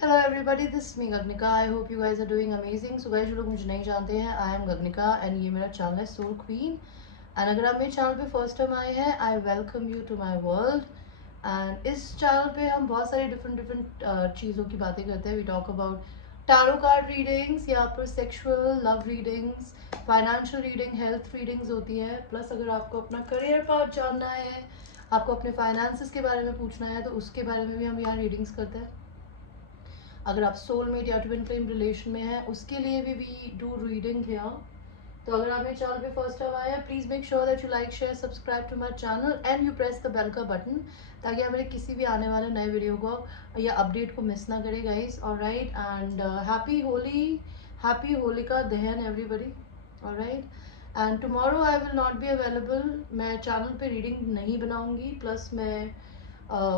Hello everybody, this me Gaganika. I hope you guys are doing amazing. So guys, जो लोग मुझे नहीं जानते हैं, आई एम गगनिका एंड ये मेरा चैनल है सोल क्वीन। एंड अगर आप मेरे चैनल पे फर्स्ट टाइम आए हैं, I welcome you to my world. And इस चैनल पे हम बहुत सारी डिफरेंट चीज़ों की बातें करते हैं। We talk about tarot card readings, या फिर sexual love readings, financial reading, health readings होती है। प्लस अगर आपको अपना करियर पाथ जानना है, आपको अपने फाइनेंसेस के बारे में पूछना है, तो उसके बारे में भी हम यहाँ रीडिंग्स करते हैं। अगर आप सोलमेट या ट्विन फ्लेम रिलेशन में हैं, उसके लिए भी वी डू रीडिंग हियर। तो अगर आप मेरे चैनल पे फर्स्ट टाइम आए हैं, please make sure that you like, share, subscribe to my channel and you press the bell का बटन, ताकि आप मेरे किसी भी आने वाले नए वीडियो को या अपडेट को मिस ना करें guys. Alright, and happy Holi, happy Holika Dahan everybody. Alright, and tomorrow I will not be available. मैं चैनल पे रीडिंग नहीं बनाऊंगी, प्लस मैं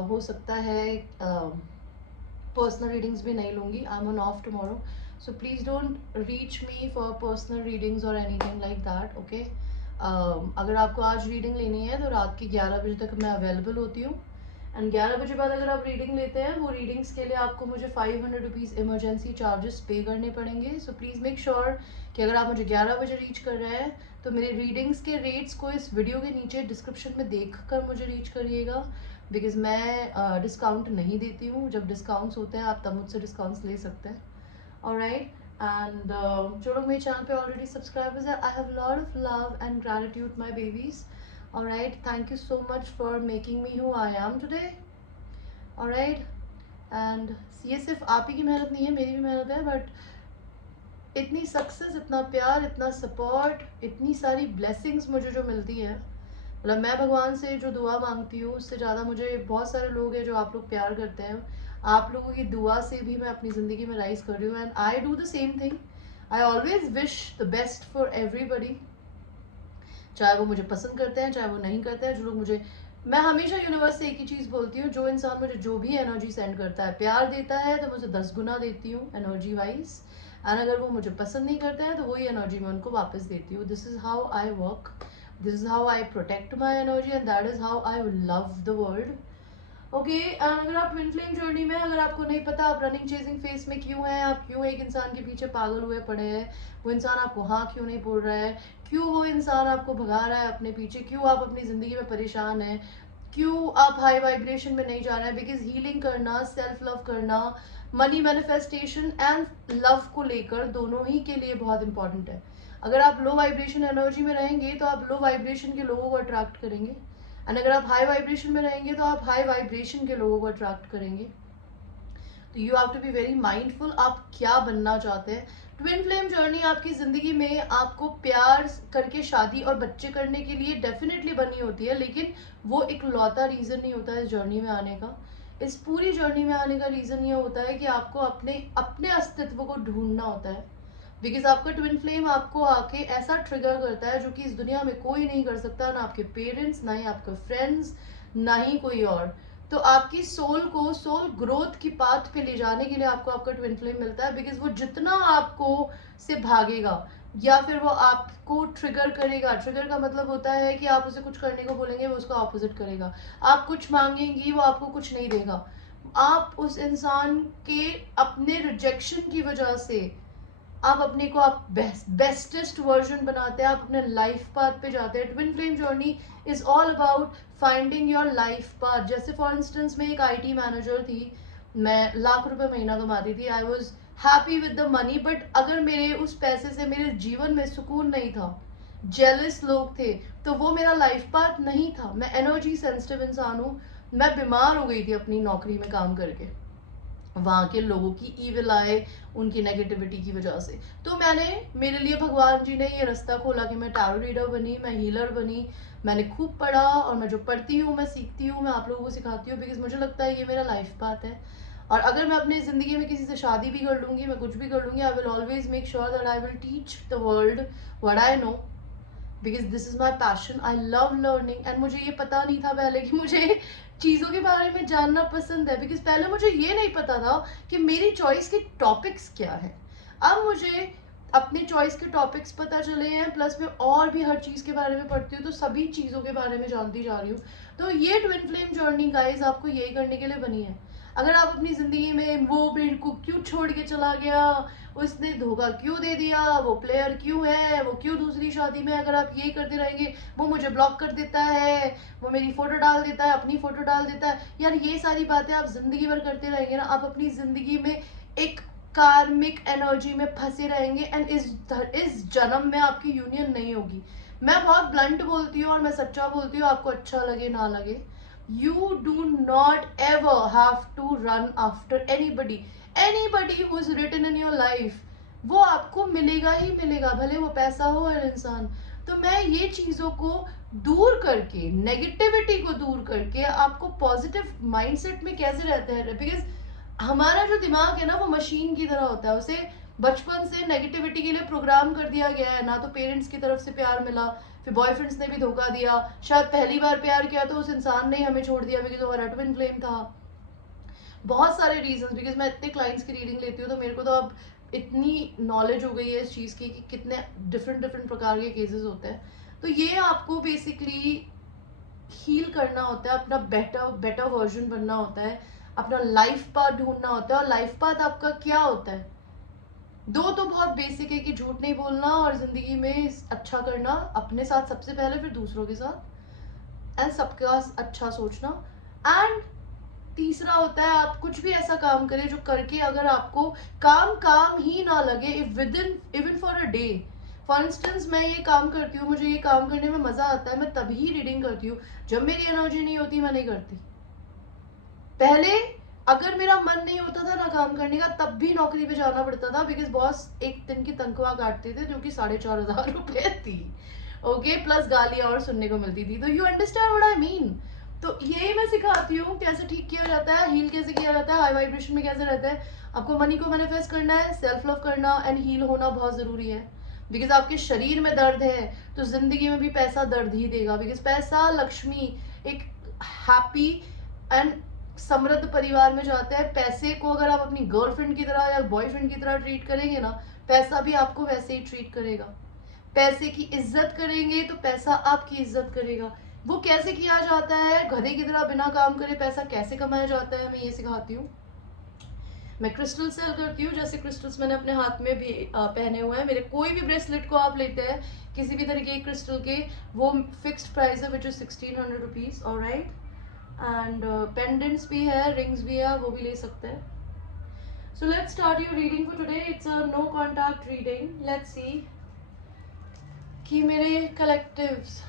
हो सकता है पर्सनल रीडिंग्स भी नहीं लूँगी। I am on off tomorrow, so please don't reach me for personal readings और एनीथिंग लाइक दैट, ओके। अगर आपको आज रीडिंग लेनी है तो रात के 11 बजे तक मैं अवेलेबल होती हूँ। एंड 11 बजे बाद अगर आप रीडिंग लेते हैं, वो रीडिंग्स के लिए आपको मुझे 500 रुपीज़ इमरजेंसी चार्जेस पे करने पड़ेंगे। सो प्लीज़ मेक श्योर कि अगर आप मुझे 11 बजे रीच कर रहे हैं, तो मेरे रीडिंग्स के रेट्स को इस वीडियो के नीचे डिस्क्रिप्शन में देख कर मुझे रीच करिएगा, बिकॉज मैं डिस्काउंट नहीं देती हूँ। जब डिस्काउंट्स होते हैं, आप तब मुझसे डिस्काउंट्स ले सकते हैं। ऑलराइट, एंड जो लोग मेरे चैनल पे ऑलरेडी सब्सक्राइबर्स है, I have lot of love and gratitude my babies. Alright, thank you so much for making me who I am today. Alright, and ये सिर्फ आप ही की मेहनत नहीं है, मेरी भी मेहनत है, बट इतनी सक्सेस, इतना प्यार, इतना सपोर्ट, इतनी सारी ब्लेसिंग्स मुझे जो मिलती है, मतलब मैं भगवान से जो दुआ मांगती हूँ, उससे ज़्यादा मुझे बहुत सारे लोग हैं जो आप लोग प्यार करते हैं। आप लोगों की दुआ से भी मैं अपनी ज़िंदगी में राइज कर रही हूँ, and I do the same thing. I always wish the best for everybody, चाहे वो मुझे पसंद करते हैं, चाहे वो नहीं करते हैं। जो लोग मुझे, मैं हमेशा यूनिवर्स से एक ही चीज़ बोलती हूँ, जो इंसान मुझे जो भी एनर्जी सेंड करता है, प्यार देता है, तो मुझे 10 गुना देती हूँ एनर्जी वाइज। एंड अगर वो मुझे पसंद नहीं करते हैं, तो वही एनर्जी मैं उनको वापस देती हूँ। This is how I work, this is how I protect my energy, and that is how I love the world, okay. अगर आप ट्विन फ्लेम जर्नी में, अगर आपको नहीं पता आप रनिंग चेजिंग फेस में क्यों हैं, आप क्यों एक इंसान के पीछे पागल हुए पड़े हैं, वो इंसान आपको हाँ क्यों नहीं बोल रहा है, क्यों वो इंसान आपको भगा रहा है अपने पीछे, क्यों आप अपनी ज़िंदगी में परेशान हैं, क्यों आप हाई वाइब्रेशन में नहीं जा रहे हैं, बिकॉज हीलिंग करना, सेल्फ लव करना, मनी मैनिफेस्टेशन एंड लव को लेकर दोनों ही के लिए बहुत इंपॉर्टेंट है। अगर आप लो वाइब्रेशन एनर्जी में रहेंगे, तो आप लो वाइब्रेशन के लोगों को अट्रैक्ट करेंगे, एंड अगर आप हाई वाइब्रेशन में रहेंगे, तो आप हाई वाइब्रेशन के लोगों को अट्रैक्ट करेंगे। तो you have to be very mindful, आप क्या बनना चाहते हैं। ट्विन फ्लेम जर्नी आपकी ज़िंदगी में आपको प्यार करके शादी और बच्चे करने के लिए डेफिनेटली बनी होती है, लेकिन वो एक लौता रीज़न नहीं होता है इस जर्नी में आने का। इस पूरी जर्नी में आने का रीज़न ये होता है कि आपको अपने अपने अस्तित्व को ढूंढना होता है, बिकॉज आपका ट्विन फ्लेम आपको आके ऐसा ट्रिगर करता है जो कि इस दुनिया में कोई नहीं कर सकता, ना आपके पेरेंट्स, ना ही आपके फ्रेंड्स, ना ही कोई और। तो आपकी सोल को सोल ग्रोथ की पाथ पे ले जाने के लिए आपको आपका ट्विन फ्लेम मिलता है, बिकॉज वो जितना आपको से भागेगा, या फिर वो आपको ट्रिगर करेगा। ट्रिगर का मतलब होता है कि आप उसे कुछ करने को बोलेंगे, वो उसका ऑपोजिट करेगा। आप कुछ मांगेंगी, वो आपको कुछ नहीं देगा। आप उस इंसान के अपने रिजेक्शन की वजह से आप अपने को आप बेस्टेस्ट वर्जन बनाते हैं, आप अपने लाइफ पाथ पे जाते हैं। Twin flame journey is all about finding your life path. जैसे फॉर इंस्टेंस, मैं एक आईटी मैनेजर थी, मैं लाख रुपए महीना कमाती थी, I was happy with the money, but अगर मेरे उस पैसे से मेरे जीवन में सुकून नहीं था, जेलस लोग थे, तो वो मेरा लाइफ पाथ नहीं था। मैं एनर्जी सेंसिटिव इंसान हूँ, मैं बीमार हो गई थी अपनी नौकरी में काम करके, वहाँ के लोगों की ईविल आए, उनकी नेगेटिविटी की वजह से। तो मैंने, मेरे लिए भगवान जी ने ये रास्ता खोला कि मैं टैरो रीडर बनी, मैं हीलर बनी। मैंने खूब पढ़ा, और मैं जो पढ़ती हूँ, मैं सीखती हूँ, मैं आप लोगों को सिखाती हूँ, बिकॉज मुझे लगता है ये मेरा लाइफ पाथ है। और अगर मैं अपनी ज़िंदगी में किसी से शादी भी कर लूँगी, मैं कुछ भी कर लूँगी, I will always make sure that I will teach the world what I know, because this is my passion. I love learning, and मुझे ये पता नहीं था पहले कि मुझे चीज़ों के बारे में जानना पसंद है, बिकॉज पहले मुझे ये नहीं पता था कि मेरी चॉइस के टॉपिक्स क्या है। अब मुझे अपने चॉइस के टॉपिक्स पता चले हैं, प्लस मैं और भी हर चीज़ के बारे में पढ़ती हूँ, तो सभी चीज़ों के बारे में जानती जा रही हूँ। तो ये ट्विन फ्लेम जर्नी गाइज आपको यही करने के लिए बनी है। अगर आप अपनी ज़िंदगी में वो मेरे को क्यों छोड़ के चला गया, उसने धोखा क्यों दे दिया, वो प्लेयर क्यों है, वो क्यों दूसरी शादी में, अगर आप ये करते रहेंगे वो मुझे ब्लॉक कर देता है, वो मेरी फोटो डाल देता है, अपनी फोटो डाल देता है। यार ये सारी बातें आप जिंदगी भर करते रहेंगे ना, आप अपनी जिंदगी में एक कार्मिक एनर्जी में फंसे रहेंगे एंड इस जन्म में आपकी यूनियन नहीं होगी। मैं बहुत ब्लंट बोलती हूँ और मैं सच्चा बोलती हूँ, आपको अच्छा लगे ना लगे। You do not ever have to run after anybody who is written in your life. वो आपको मिलेगा ही मिलेगा, भले वो पैसा हो या इंसान। तो मैं ये चीजों को दूर करके, नेगेटिविटी को दूर करके आपको पॉजिटिव माइंडसेट में कैसे रहते हैं, बिकॉज हमारा जो दिमाग है ना वो मशीन की तरह होता है, उसे बचपन से नेगेटिविटी के लिए प्रोग्राम कर दिया गया है। ना तो पेरेंट्स की तरफ से प्यार मिला, फिर बॉयफ्रेंड्स ने भी धोखा दिया, शायद पहली बार प्यार किया तो उस इंसान ने ही हमें छोड़ दिया बिकॉज हमारा ट्विन फ्लेम था। बहुत सारे रीजंस, बिकॉज मैं इतने क्लाइंट्स की रीडिंग लेती हूँ तो मेरे को तो अब इतनी नॉलेज हो गई है इस चीज़ की कि कितने डिफरेंट डिफरेंट प्रकार के केसेस होते हैं। तो ये आपको बेसिकली हील करना होता है, अपना बेटर वर्जन बनना होता है, अपना लाइफ पाथ ढूंढना होता है। और लाइफ पाथ आपका क्या होता है? दो तो बहुत बेसिक है कि झूठ नहीं बोलना और जिंदगी में अच्छा करना, अपने साथ सबसे पहले, फिर दूसरों के साथ, एंड सबका अच्छा सोचना। एंड तीसरा होता है आप कुछ भी ऐसा काम करें जो करके अगर आपको काम ही ना लगे, even for a day. For instance मैं ये काम करती हूँ, मुझे ये काम करने में मजा आता है, मैं तभी रीडिंग करती हूँ। जब मेरी एनर्जी नहीं होती मैं नहीं करती। पहले अगर मेरा मन नहीं होता था ना काम करने का, तब भी नौकरी पे जाना पड़ता था बिकॉज बॉस एक दिन की तनख्वाह काटते थे जो कि 4,500 रुपए थी। ओके, प्लस गालियां और सुनने को मिलती थी। तो you understand what I mean. तो यही मैं सिखाती हूँ कैसे ठीक किया जाता है, हील कैसे किया जाता है, हाई वाइब्रेशन में कैसे रहता है। आपको मनी को मैनिफेस्ट करना है, सेल्फ लव करना एंड हील होना बहुत जरूरी है। बिकॉज आपके शरीर में दर्द है तो जिंदगी में भी पैसा दर्द ही देगा। बिकॉज पैसा, लक्ष्मी एक हैप्पी एंड समृद्ध परिवार में जाता है। पैसे को अगर आप अपनी गर्लफ्रेंड की तरह या बॉयफ्रेंड की तरह ट्रीट करेंगे ना, पैसा भी आपको वैसे ही ट्रीट करेगा। पैसे की इज्जत करेंगे तो पैसा आपकी इज्जत करेगा। वो कैसे किया जाता है, गधे की तरह बिना काम करे पैसा कैसे कमाया जाता है, मैं ये सिखाती हूँ। मैं क्रिस्टल सेल करती हूँ, जैसे क्रिस्टल्स मैंने अपने हाथ में भी पहने हुए हैं। मेरे कोई भी ब्रेसलेट को आप लेते हैं किसी भी तरीके के क्रिस्टल के, वो फिक्स्ड प्राइस है which is 1600 rupees. Alright, and pendants भी है, रिंग्स भी है, वो भी ले सकते हैं। So let's start your reading for today. It's a no contact reading. Let's see कि मेरे कलेक्टिव्स,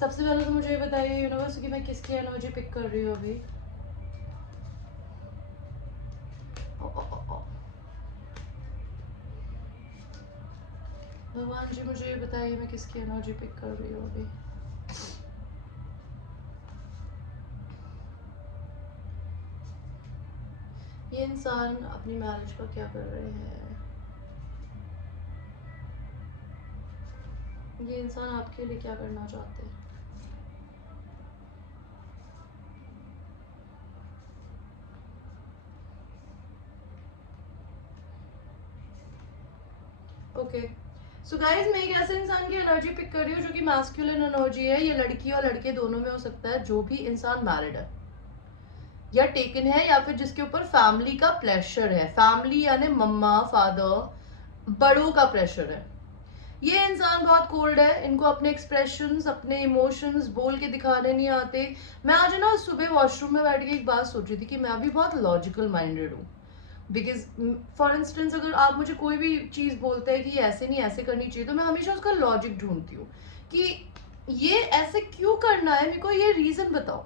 सबसे पहले तो मुझे ये बताइए यूनिवर्स कि मैं किसकी एनर्जी पिक कर रही हूँ अभी। भगवान जी मुझे ये बताइए मैं किसकी एनर्जी पिक कर रही हूँ अभी। ये इंसान अपनी मैरिज का क्या कर रहे हैं? ये इंसान आपके लिए क्या करना चाहते हैं? ओके, सो गाइज मैं एक ऐसे इंसान की एनर्जी पिक कर रही हूँ जो कि मैस्कुलिन एनर्जी है। ये लड़की और लड़के दोनों में हो सकता है। जो भी इंसान मैरिड है या टेकन है या फिर जिसके ऊपर फैमिली का प्रेशर है, फैमिली यानी मम्मा, फादर, बड़ों का प्रेशर है। ये इंसान बहुत कोल्ड है, इनको अपने एक्सप्रेशंस, अपने इमोशंस बोल के दिखाने नहीं आते। मैं आज ना सुबह वॉशरूम में बैठ के एक बात सोच रही थी कि मैं भी बहुत लॉजिकल माइंडेड हूँ। बिकॉज फॉर इंस्टेंस अगर आप मुझे कोई भी चीज बोलते हैं कि ऐसे नहीं ऐसे करनी चाहिए, तो मैं हमेशा उसका लॉजिक ढूंढती हूँ कि ये ऐसे क्यों करना है, मेरे को ये रीजन बताओ।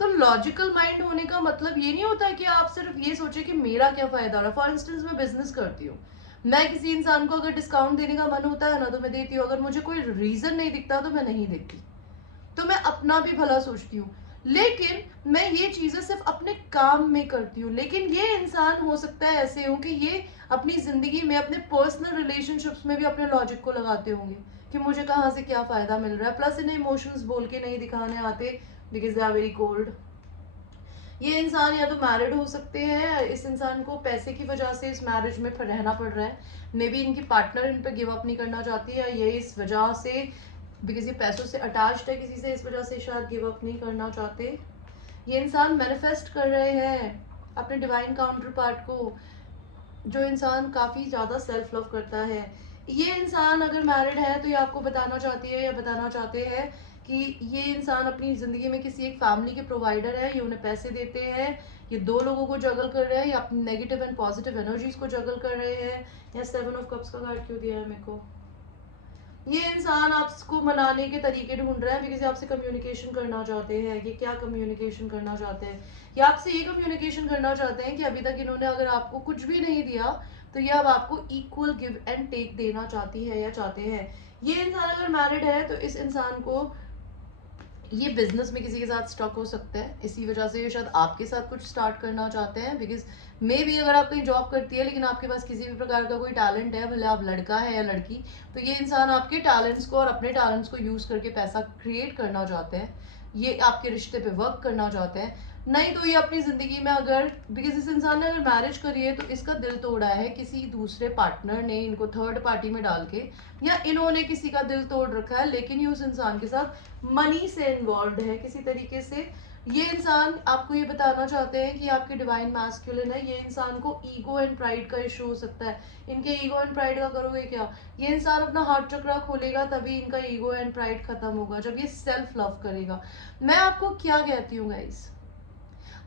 तो लॉजिकल माइंड होने का मतलब ये नहीं होता कि आप सिर्फ ये सोचे कि मेरा क्या फायदा हो रहा है। फॉर इंस्टेंस मैं बिजनेस करती हूँ, मैं किसी इंसान को अगर डिस्काउंट देने का मन होता है ना तो मैं देती हूँ, अगर मुझे कोई रीजन नहीं दिखता तो मैं नहीं देती। तो मैं अपना भी भला सोचती हूँ, लेकिन मैं ये चीजें सिर्फ अपने काम में करती हूँ। लेकिन ये इंसान हो सकता है ऐसे हो कि ये अपनी जिंदगी में, अपने पर्सनल रिलेशनशिप्स में भी अपने लॉजिक को लगाते होंगे कि मुझे कहाँ से क्या फायदा मिल रहा है। प्लस इन्हें इमोशंस बोल के नहीं दिखाने आते because they are very cold. ये इंसान या तो मैरिड हो सकते हैं, इस इंसान को पैसे की वजह से इस मैरिज में रहना पड़ रहा है। मे बी इनकी पार्टनर इन पे गिव अप नहीं करना चाहती है, ये इस वजह से, बिकॉज ये पैसों से अटैच्ड है किसी से, इस वजह से शायद गिव अप नहीं करना चाहते। ये इंसान मैनिफेस्ट कर रहे हैं अपने डिवाइन काउंटर पार्ट को, जो इंसान काफ़ी ज़्यादा सेल्फ लव करता है। ये इंसान अगर मैरिड है तो ये आपको बताना चाहती है या बताना चाहते हैं कि ये इंसान अपनी ज़िंदगी में किसी एक फैमिली के प्रोवाइडर है, ये उन्हें पैसे देते हैं, ये दो लोगों को जगल कर रहे हैं, या अपनी नेगेटिव एंड पॉजिटिव एनर्जीज को जगल कर रहे हैं। या 7 ऑफ कप्स का कार्ड क्यों दिया है मेरे को? ये इंसान आपको मनाने के तरीके ढूंढ रहा है, बिकॉज आपसे कम्युनिकेशन करना चाहते हैं। ये क्या कम्युनिकेशन करना चाहते हैं? ये आपसे ये कम्युनिकेशन करना चाहते हैं कि अभी तक इन्होंने अगर आपको कुछ भी नहीं दिया तो ये अब आपको इक्वल गिव एंड टेक देना चाहती है या चाहते हैं। ये इंसान अगर मैरिड है तो इस इंसान को ये बिजनेस में किसी के साथ स्टक हो सकता है, इसी वजह से ये शायद आपके साथ कुछ स्टार्ट करना चाहते हैं। बिकॉज मे बी अगर आप कहीं जॉब करती है लेकिन आपके पास किसी भी प्रकार का कोई टैलेंट है, भले आप लड़का है या लड़की, तो ये इंसान आपके टैलेंट्स को और अपने टैलेंट्स को यूज करके पैसा क्रिएट करना चाहते हैं। ये आपके रिश्ते पे वर्क करना चाहते हैं। नहीं तो ये अपनी जिंदगी में अगर, बिकॉज इस इंसान ने अगर मैरिज करी है तो इसका दिल तोड़ा है किसी दूसरे पार्टनर ने, इनको थर्ड पार्टी में डाल के, या इन्होंने किसी का दिल तोड़ रखा है, लेकिन ये उस इंसान के साथ मनी से इन्वॉल्व है किसी तरीके से। ये इंसान आपको ये बताना चाहते हैं कि आपके डिवाइन मैस्कुलिन है। ये इंसान को ईगो एंड प्राइड का इशू हो सकता है। इनके ईगो एंड प्राइड का करोगे क्या? ये इंसान अपना हार्ट चक्रा खोलेगा तभी इनका ईगो एंड प्राइड खत्म होगा, जब ये सेल्फ लव करेगा। मैं आपको क्या कहती हूँ गाइस,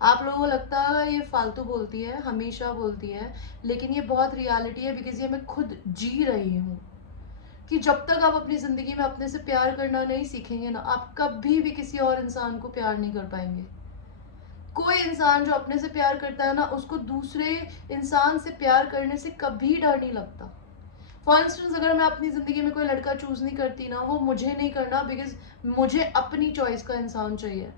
आप लोगों को लगता है ये फालतू बोलती है, हमेशा बोलती है, लेकिन ये बहुत रियलिटी है, बिकॉज ये मैं खुद जी रही हूँ कि जब तक आप अपनी जिंदगी में अपने से प्यार करना नहीं सीखेंगे ना, आप कभी भी किसी और इंसान को प्यार नहीं कर पाएंगे। कोई इंसान जो अपने से प्यार करता है ना, उसको दूसरे इंसान से प्यार करने से कभी डर नहीं लगता। फॉर इंस्टेंस अगर मैं अपनी जिंदगी में कोई लड़का चूज नहीं करती ना, वो मुझे नहीं करना, बिकॉज मुझे अपनी चॉइस का इंसान चाहिए।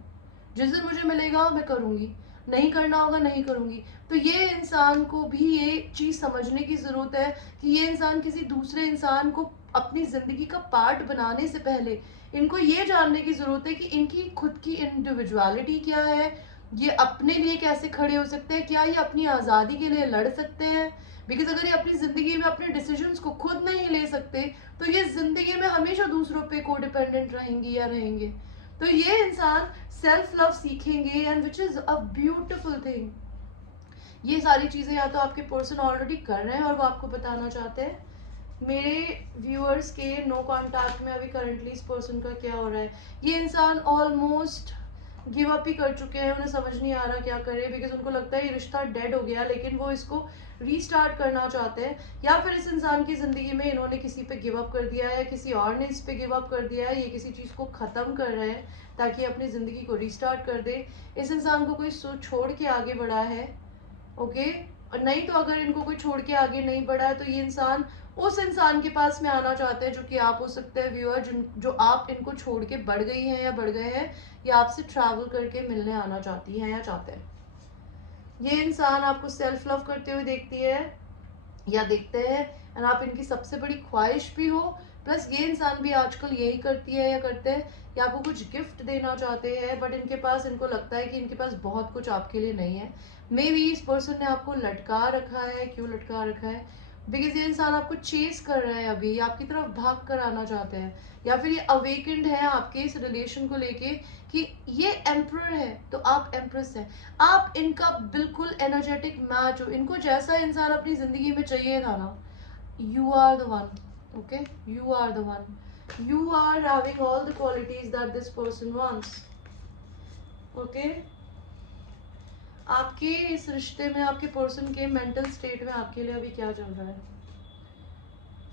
जिस दिन मुझे मिलेगा मैं करूंगी, नहीं करना होगा नहीं करूंगी। तो ये इंसान को भी ये चीज समझने की जरूरत है कि ये इंसान किसी दूसरे इंसान को अपनी जिंदगी का पार्ट बनाने से पहले इनको ये जानने की जरूरत है कि इनकी खुद की इंडिविजुअलिटी क्या है, ये अपने लिए कैसे खड़े हो सकते हैं, क्या ये अपनी आज़ादी के लिए लड़ सकते हैं। बिकॉज अगर ये अपनी ज़िंदगी में अपने डिसीजंस को खुद नहीं ले सकते तो ये ज़िंदगी में हमेशा दूसरों पे कोडिपेंडेंट रहेंगी या रहेंगे। तो ये इंसान सेल्फ लव सीखेंगे, and which is a beautiful thing. ये सारी चीज़ें या तो आपके पर्सन ऑलरेडी कर रहे हैं और वो आपको बताना चाहते हैं। मेरे व्यूअर्स के नो कॉन्टैक्ट में अभी करंटली इस पर्सन का क्या हो रहा है? ये इंसान ऑलमोस्ट गिव अप ही कर चुके हैं, उन्हें समझ नहीं आ रहा क्या करे, बिकॉज उनको लगता है ये रिश्ता डेड हो गया, लेकिन वो इसको रीस्टार्ट करना चाहते हैं। या फिर इस इंसान की ज़िंदगी में इन्होंने किसी पे गिव अप कर दिया है, किसी और ने इस पे गिव अप कर दिया है, ये किसी चीज़ को ख़त्म कर रहे हैं ताकि अपनी ज़िंदगी को रीस्टार्ट कर दे। इस इंसान को कोई छोड़ के आगे बढ़ा है, ओके। और नहीं तो अगर इनको कोई छोड़ के आगे नहीं बढ़ा है तो ये इंसान उस इंसान के पास में आना चाहते हैं, जो कि आप हो सकते हैं व्यूअर, जो आप इनको छोड़ के बढ़ गई हैं या बढ़ गए हैं, या आपसे ट्रैवल करके मिलने आना चाहती हैं या चाहते हैं। ये इंसान आपको सेल्फ लव करते हुए देखती है या देखते हैं, एंड आप इनकी सबसे बड़ी ख्वाहिश भी हो। प्लस ये इंसान भी आजकल यही करती है या करते हैं, या आपको कुछ गिफ्ट देना चाहते हैं, बट इनके पास, इनको लगता है कि इनके पास बहुत कुछ आपके लिए नहीं है। मे बी इस पर्सन ने आपको लटका रखा है। क्यों लटका रखा है? बिकॉज ये इंसान आपको चेस कर रहा है, अभी आपकी तरफ भाग कर आना चाहते हैं, या फिर ये अवेकेंड है आपके इस रिलेशन को लेके कि ये एम्प्रर है तो आप एम्प्रेस है। आप इनका बिल्कुल एनर्जेटिक मैच हो। इनको जैसा इंसान अपनी जिंदगी में चाहिए था ना, you are the one, okay, you are the one, you are having all the qualities that this person wants, okay। आपके इस रिश्ते में, आपके पर्सन के मेंटल स्टेट में आपके लिए अभी क्या चल रहा है?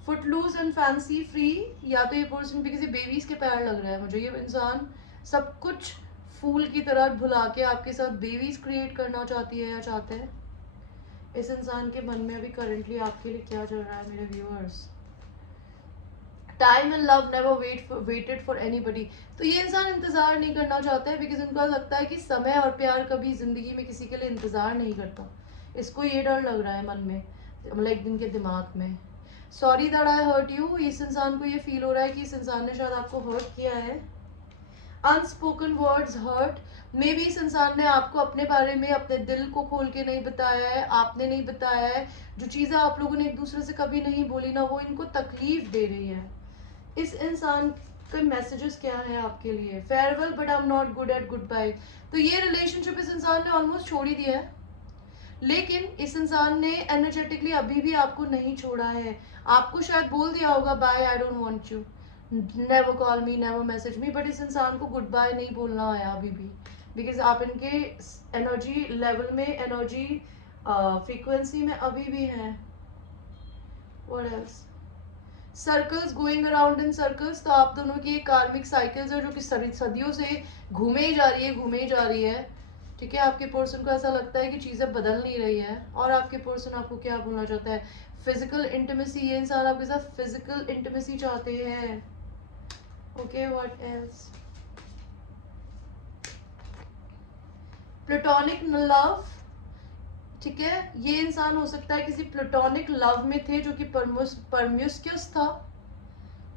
फुटलूज एंड फैंसी फ्री, या तो ये पर्सन भी किसी बेबीज के पैर लग रहा है मुझे। ये इंसान सब कुछ फूल की तरह भुला के आपके साथ बेबीज क्रिएट करना चाहती है या चाहते हैं। इस इंसान के मन में अभी करंटली आपके लिए क्या चल रहा है मेरे viewers? Time and love never waited for anybody. तो ये इंसान इंतजार नहीं करना चाहता है, बिकॉज इनको लगता है कि समय और प्यार कभी जिंदगी में किसी के लिए इंतजार नहीं करता। इसको ये डर लग रहा है मन में, लाइक इनके दिमाग में। Sorry that I hurt you. इस इंसान को ये फील हो रहा है कि इस इंसान ने शायद आपको हर्ट किया है। Unspoken words hurt. Maybe इस इंसान ने आपको अपने बारे में, अपने दिल को खोल के नहीं बताया है, आपने नहीं बताया है। जो चीज़ें आप लोगों ने एक दूसरे से कभी नहीं बोली ना, वो इनको तकलीफ दे रही है। इस इंसान के मैसेजेस क्या है आपके लिए? Farewell but I am not good at goodbye. तो ये रिलेशनशिप इस इंसान ने ऑलमोस्ट छोड़ ही दिया है। लेकिन इस इंसान ने एनर्जेटिकली अभी भी आपको नहीं छोड़ा है। आपको शायद बोल दिया होगा bye, I don't want you, never call me, never message me, but इस इंसान को गुड बाय नहीं बोलना आया अभी भी, बिकॉज आप इनके एनर्जी लेवल में, एनर्जी फ्रीक्वेंसी में अभी भी हैं। What else? Circles, going around in circles, तो आप दोनों की एक कार्मिक साइकिल्स है जो कि सदियों से घूमे ही जा रही है, घूमे ही जा रही है। ठीक है, आपके पर्सन को ऐसा लगता है कि चीज़ें बदल नहीं रही है, और आपके पर्सन आपको क्या बोलना चाहता है? फिजिकल इंटीमेसी, ये इंसान आपके साथ फिजिकल इंटीमेसी चाहते हैं। Okay, what else? Platonic love, ठीक है, ये इंसान हो सकता है किसी प्लेटोनिक लव में थे जो कि परम्यूस्क्यूस था।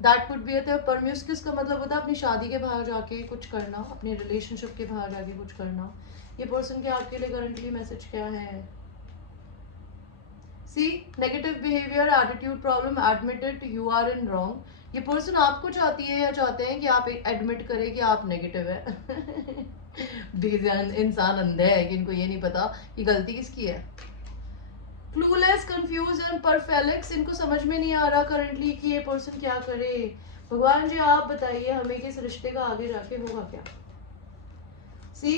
दैट कुड बी अ परम्यूस्क्यूस का मतलब होता है अपनी शादी के बाहर जाके कुछ करना, अपने रिलेशनशिप के बाहर जाके कुछ करना। ये पर्सन के आपके लिए करंटली मैसेज क्या है? See, negative behaviour, attitude problem, admitted you are in wrong. ये पर्सन आपको चाहती है या चाहते हैं कि आप एडमिट करें कि आप नेगेटिव है। इंसान अंधे है कि इनको ये नहीं पता कि गलती किसकी है। क्लूलेस, कंफ्यूज एंड परफेलिक्स, इनको समझ में नहीं आ रहा करंटली कि ये पर्सन क्या करे। भगवान जी आप बताइए हमें कि इस रिश्ते का आगे जाके होगा क्या। सी,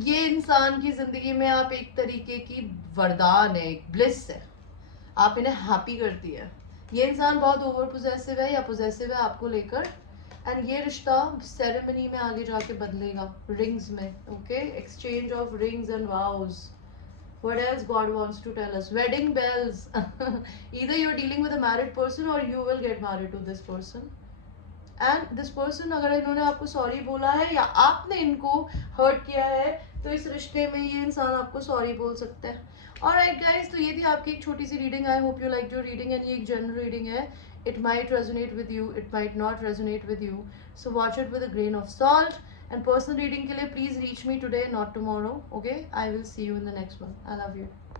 ये इंसान की जिंदगी में आप एक तरीके की वरदान है, एक ब्लिस है, आप इन्हें हैप्पी करती है। ये इंसान बहुत ओवर पोजेसिव है या पोजेसिव है आपको लेकर, एंड ये रिश्ता सेरेमनी में आगे जाके बदलेगा, रिंग्स में। Okay, exchange of rings and वाउज। What else God wants to tell us? Wedding bells. Either you're dealing with a married person or you will get married to this person. And this person, अगर इन्होंने आपको sorry बोला है या आपने इनको hurt किया है, तो इस रिश्ते में ये इंसान आपको सॉरी बोल सकता है। ऑलराइट गाइस, तो ये थी आपकी एक छोटी सी reading. I hope you like your reading, and ये एक जनरल रीडिंग है। It might resonate with you, it might not resonate with you, so watch it with a grain of salt. And personal reading के लिए please reach me today, not tomorrow. Okay, I will see you in the next one. I love you.